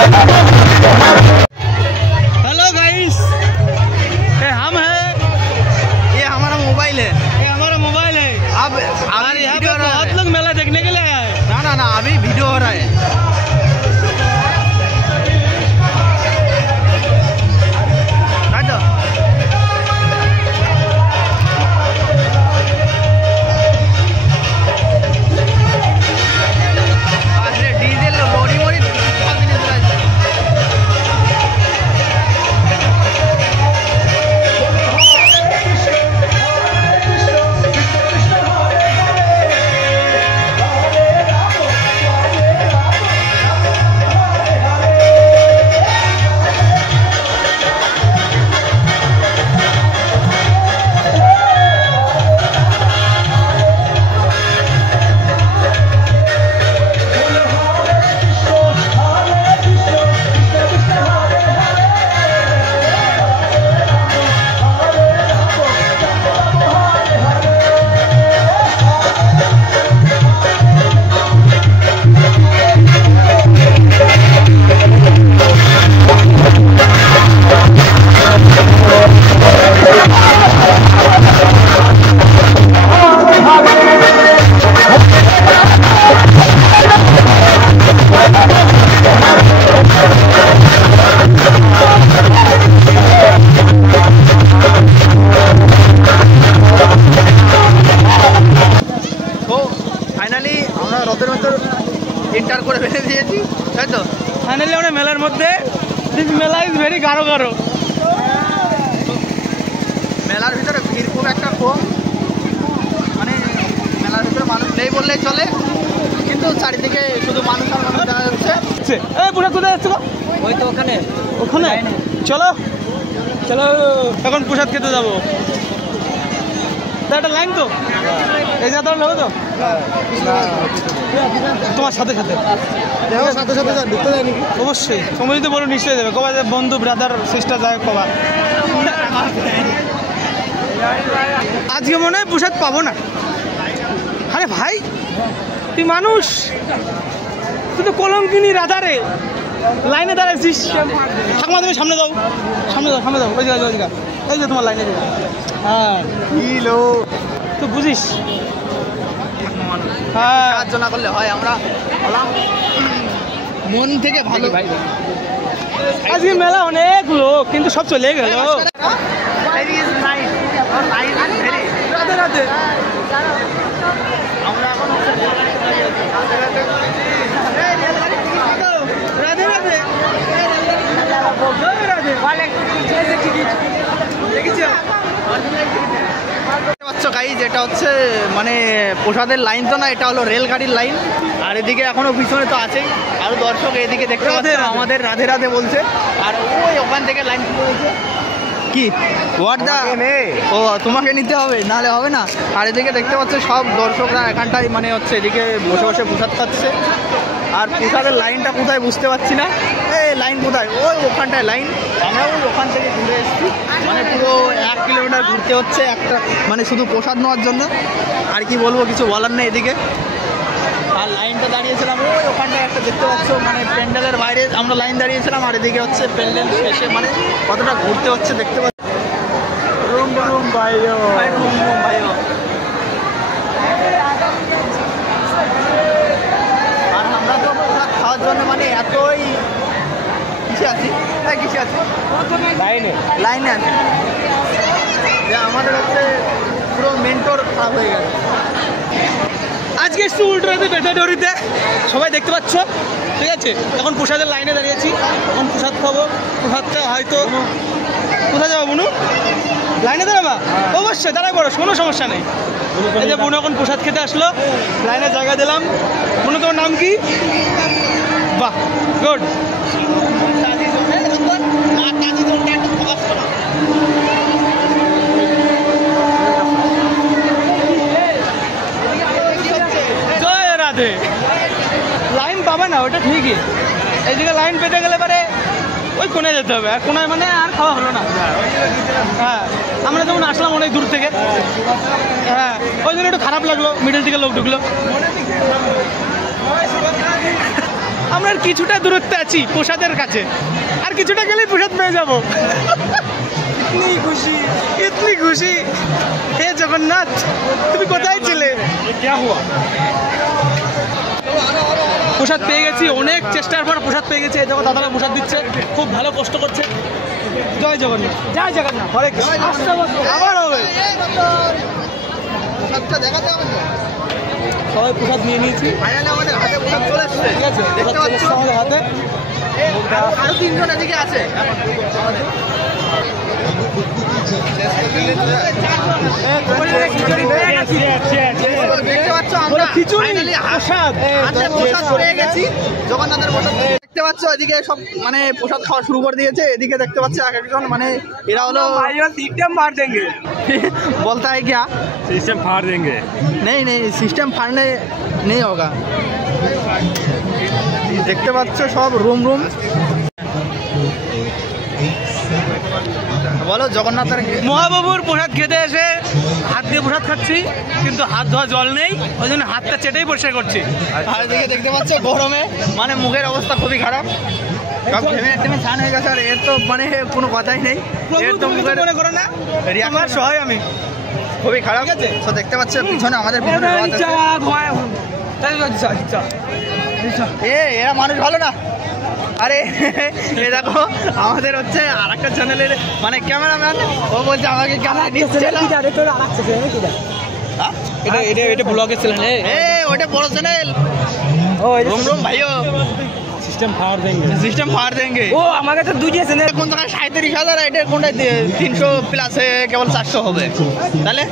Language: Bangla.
हेलो गाइस, ये हम हैं, ये हमारा मोबाइल है, अब हमारे यहाँ पे बहुत लोग मेला देखने के लिए आए हैं। ना अभी वीडियो हो रहा है। इंटर করে ফেলে দিয়েছি, তাই তো? ফাইনালি আমরা মেলার মধ্যে, দিস মেলা ইজ ভেরি গাঢ় গাঢ়। মেলার ভিতরে ভিড় খুব একটা কম, মানে মেলার ভিতরে মানুষ নেই বললেই চলে, কিন্তু চারিদিকে শুধু মানুষ আর মানুষ দেখা যাচ্ছে। এই পুরো কোথায় যাচ্ছ? ওই তো ওখানে চলো চলো, এখন প্রসাদ খেতে যাবো। একটা লাইন তো এই যা হবে তো তোমার সাথে সাথে ঢুকতে যায়নি? অবশ্যই সময় যদি বলো নিশ্চয়ই যাবে। কবা যে বন্ধু ব্রাদার সিস্টার যায় কবা। আজকে মনে হয় প্রসাদ পাবো না। আরে ভাই তুই মানুষ, তুই তো কলঙ্কিনী রাধারে লাইনে দাঁড়াচ্ছিস। ঠাকুমা তুমি সামনে দাও, সামনে দাও ওই জায়গা, এই যে তোমার লাইনে দেবে। হ্যাঁ তো বুঝিস, হ্যাঁ সাহায্য না করলে হয়। আমরা মন থেকে ভালো। আজকে মেলা অনেক লোক, কিন্তু সব চলে গেল। রাধে রাধে। রাধে রাধে যেটা হচ্ছে মানে প্রসাদের লাইন তো না, এটা হলো রেলগাড়ির লাইন। আর এদিকে এখনো পিছনে তো আছেই আরো দর্শক, এদিকে দেখতে পাচ্ছে আমাদের রাধে রাধে বলছে। আর ওই ওখান থেকে লাইন শুরু হয়েছে। কি ওয়ার্ডা? ও তোমাকে নিতে হবে, নাহলে হবে না। আর এদিকে দেখতে পাচ্ছে সব দর্শকরা এখানটায় মানে হচ্ছে এদিকে বসে বসে প্রসাদ খাচ্ছে। আর প্রসাদের লাইনটা কোথায় বুঝতে পারছি না। এই লাইন কোথায়? ওই ওখানটায় লাইন। আমরা ওই ওখান থেকে ঘুরে এসেছি, মানে পুরো 1 কিলোমিটার ঘুরতে হচ্ছে একটা, মানে শুধু প্রসাদ নেওয়ার জন্য। আর কি বলবো, কিছু বলার নেই এদিকে। আর লাইনটা দাঁড়িয়েছিলাম ওই ওখানটায় একটা, দেখতে পাচ্ছ মানে প্যান্ডেলের বাইরে আমরা লাইন দাঁড়িয়েছিলাম। আর এদিকে হচ্ছে প্যান্ডেল শেষে মানে কতটা ঘুরতে হচ্ছে দেখতে পাচ্ছি। রুম রুম ভাইও, রুম রুম ভাইও। আর আমরা তো প্রসাদ খাওয়ার জন্য মানে এতই কিসে আছি, লাইনে আছি যে আমাদের হচ্ছে পুরো মেন্টর খারাপ হয়ে গেছে। আজকে একটু উল্টোতে বেতাডোরিতে সবাই দেখতে পাচ্ছ, ঠিক আছে? এখন প্রসাদের লাইনে দাঁড়িয়েছি, এখন প্রসাদ খাবো। প্রসাদটা হয়তো কোথায় যাবো বুনু? লাইনে দাঁড়াবা? অবশ্যই দাঁড়াই পড়ো, কোনো সমস্যা নেই। এই যে বুনু এখন প্রসাদ খেতে আসলো, লাইনে জায়গা দিলাম। বুনু তোমার নাম কি? বাহ, গুড। জয় রাধে। লাইন পাবে না, ওটা ঠিকই। এইদিকে লাইন পেতে গেলে পরে ওই কোনায় যেতে হবে, আর কোনায় মানে আর খাওয়া হলো না। হ্যাঁ আমরা যেমন আসলাম অনেক দূর থেকে, হ্যাঁ ওই জন্য একটু খারাপ লাগলো, মিডল থেকে লোক ঢুকলো। আমরা আর কিছুটা দূরত্বে আছি প্রসাদের কাছে, আর কিছুটা গেলেই প্রসাদ পেয়ে যাবো। ইতনি খুশি হে জগন্নাথ, তুমি কোথায় ছিলে? প্রসাদ পেয়ে গেছি, অনেক চেষ্টার পর প্রসাদ পেয়ে গেছি। এই দেখো দাদারা প্রসাদ দিচ্ছে, খুব ভালো কষ্ট করছে। জয় জগন্নাথ, জয় জগন্নাথ, হরে কৃষ্ণ। আবার হবে, সবাই প্রসাদ নিয়ে নিয়েছি। আমাদের হাতে প্রসাদ চলে এসছে, ঠিক আছে, দেখতে পাচ্ছ আমাদের হাতে। আরো 3 জন এদিকে আছে। দেখতে পাচ্ছ আমরা ফাইনালি হাতে প্রসাদ পেয়ে গেছি, জগন্নাথের প্রসাদ। দেখতে পাচ্ছ এদিকে সব মানে প্রসাদ খাওয়া শুরু করে দিয়েছে। এদিকে দেখতে পাচ্ছ এক একজন, মানে এরা হলো সিস্টেম মার দেंगे, বলতা है क्या? सिस्टम फाड़ देंगे। नहीं नहीं, सिस्टम फाड़ने नहीं होगा। দেখতে পাচ্ছ সব রুম রুম। বলো জগন্নাথের মহাবাবুর প্রসাদ খেতে এসে হাত দিয়ে প্রসাদ খাচ্ছি, কিন্তু হাত ধোয়া জল নেই, ওই জন্য হাতটা চেটেই পরিষ্কার করছি। আর এদিকে দেখতে পাচ্ছ গরমে মানে মুখের অবস্থা খুবই খারাপ, সব ঘেমে টেমে স্নান হয়ে গেছে। আর এর তো মানে কোনো কথাই নেই, এর তো মুখের মনে করো না, আমার সহায় আমি। খুবই খারাপ। তো দেখতে পাচ্ছ পিছনে আমাদের এরা মানুষ ভালো না। আরে এ দেখো আমাদের হচ্ছে আর একটা চ্যানেলের মানে ক্যামেরাম্যান, ও বলছে আমাকে ক্যামেরা নিচ্ছে না। এটা ব্লগের চ্যানেল, ওটা বড় চ্যানেল। রুম রুম ভাইও सिस्टम फाड़ देंगे। সিস্টেম ফাড় দেंगे। ও আমাকে তো দুই দিয়েছে, কোন জায়গায় 37,000, এটা কোনটা 300 প্লাসে কেবল 400 হবে তাহলে।